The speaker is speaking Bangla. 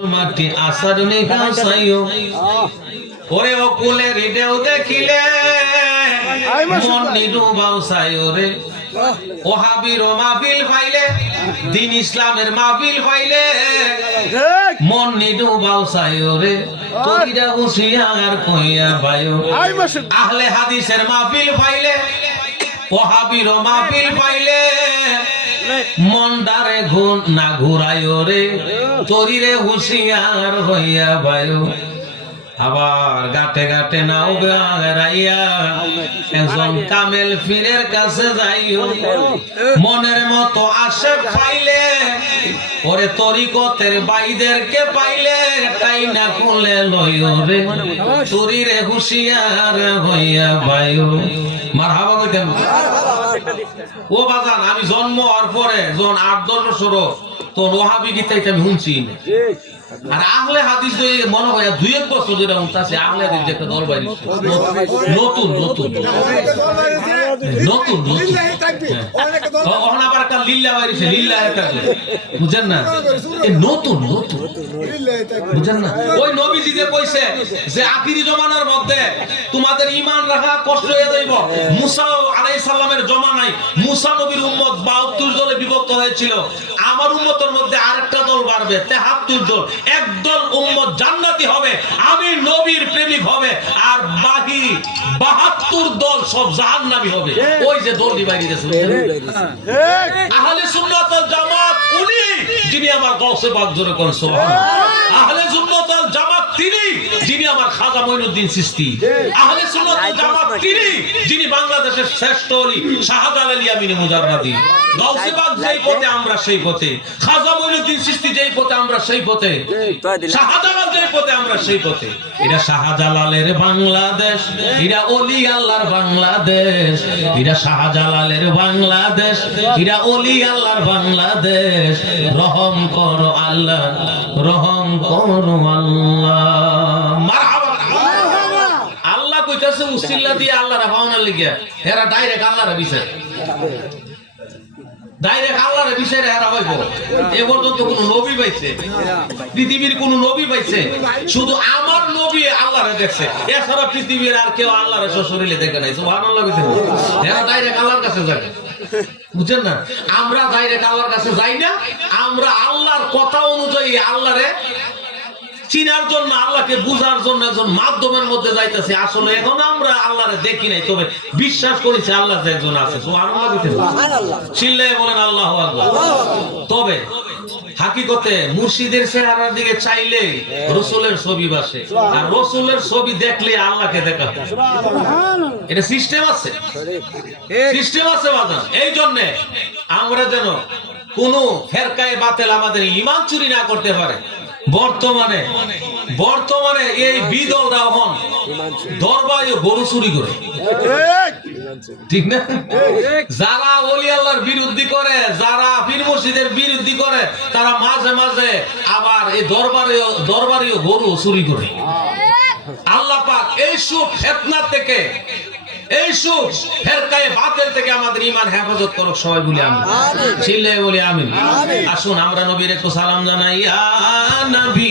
মাটি আসার নিকাসাইও ওরে ও কুলে রিডেও দেখিলে মন নিডুবাও সাইও রে। ও হাবির ও মাহফিল পাইলে দিন ইসলামের মাহফিল পাইলে মন নিডুবাও সাইও রে। তোরিরা হুশিয়ার কইয়া বায়ো আহলে হাদিসের মাহফিল পাইলে ও হাবির ও মাহফিল পাইলে মন্দারে ঘুন না ঘুরাইও রে তরিরে হুশিয়ার হইয়া বায়ু আবার গাটে গাটে নাও একজন কামেল ফিরের কাছে যাইও। মনের মতো আশে পাইলে, ওরে তরিকতের বাইদেরকে পাইলে, তাই না খুলে লইও রে। তরিরে হুশিয়ার হইয়া বায়ু মার হাবা কইতেন ও বাজান আমি জন্ম হওয়ার পরে যখন আট দশ বছর তো এটা আমি শুনছি না। আর আহলে হাদিস মনে হয় দুই এক বছর ধরে উনতাছে আহলে হাদিস যে একটা দল বাইরে নতুন নতুন নতুন নতুন। তখন আবার একটা লিল্লা বাইরেছে লিল্লা একটা বুঝেন না? নতুন নতুন। বুঝেন না? ওই নবীজি যে কইছে যে আখিরি জমানার মধ্যে তোমাদের ইমান রাখা কষ্ট হয়ে যাইব। মুসা আলাইহিস সালামের জমানায় মুসা নবীর উম্মত 72 দলে বিভক্ত হয়েছিল। আমার উম্মতের মধ্যে আরেকটা দল বাড়বে 73 দল। একদল উম্মত জান্নাতি হবে আমি নবীর প্রেমিক হবে আর বাকি 72 দল সব জাহান্নামি হবে। ওই যে দল ডিভাইড দিয়েছে আহলে সুন্নাত জামাত উনি যিনি আমার গৌসে পাক ধরে করেন সুবহানাল্লাহ। আমার খাজা মঈনুদ্দিন চিশতি আহলে সুন্নাত ওয়াল জামাত তিনি যিনি বাংলাদেশের শ্রেষ্ঠ ওলি শাহজালাল মুজাররাদি। পাক যেই পথে আমরা সেই পথে খাজা মঈনুদ্দিন চিশতি যেই পথে আমরা সেই পথে শাহজালাল যেই পথে আমরা সেই পথে। এটা শাহজালালের বাংলাদেশ এটা অলি আল্লাহর বাংলাদেশ এটা শাহজালালের বাংলাদেশ এটা অলি আল্লাহর বাংলাদেশ। রহম করো আল্লাহ রহম করো আল্লাহ। দিয়ে ভাওনার লিগে। এরা ডাইরেক্ট ডাইরেক্ট আল্লাহর হইব। এ পর্যন্ত কোন নবী পাইছে? পৃথিবীর কোন নবী পাইছে? শুধু আমার নবী আল্লাহরে দেখছে। এছাড়া পৃথিবীর আর কেউ আল্লাহরে সশরীরে দেখে নাই। সুবহানাল্লাহ কইছে। এরা ডাইরেক্ট আল্লাহর কাছে যায়। বুঝছেন না? আমরা ডাইরেক্ট আল্লাহর কাছে যাই না। আমরা আল্লাহর কথা অনুযায়ী আল্লাহরে চিনার জন্য আল্লাহকে বুঝার জন্য একজন মাধ্যমের মধ্যে যাইতেছে। আসলে এখন আমরা আল্লাহরে দেখি নাই তবে বিশ্বাস করেছি আল্লাহ একজন আছে। চিল্লায় বলেন আল্লাহু তবে হাকিকতে মুর্শিদের চেহারার দিকে চাইলে রসুলের ছবি বাসে। আর রসুলের ছবি দেখলে আল্লাহকে দেখা এটা সিস্টেম আছে? সিস্টেম আছে বাজান এই জন্য আমরা যেন কোন ফেরকায় বাতেল আমাদের ইমান চুরি না করতে পারে। বর্তমানে বর্তমানে এই বিদলরা হন দরবারে গরু চুরি করে। ঠিক না? যারা ওলি আল্লাহর বিরুদ্ধে করে, যারা পীর মসজিদের বিরুদ্ধে করে, তারা মাঝে মাঝে আবার এই দরবারে দরবারেও গরু চুরি করে। আল্লাহ পাক এই সুখ ফেতনা থেকে ফেরকায় বাতিল থেকে আমাদের ইমান হেফাজত করুক সবাই বলি আমি চিল্লে বলি আমিন। আসুন আমরা নবীর একটু সালাম জানাই ইয়া নবী।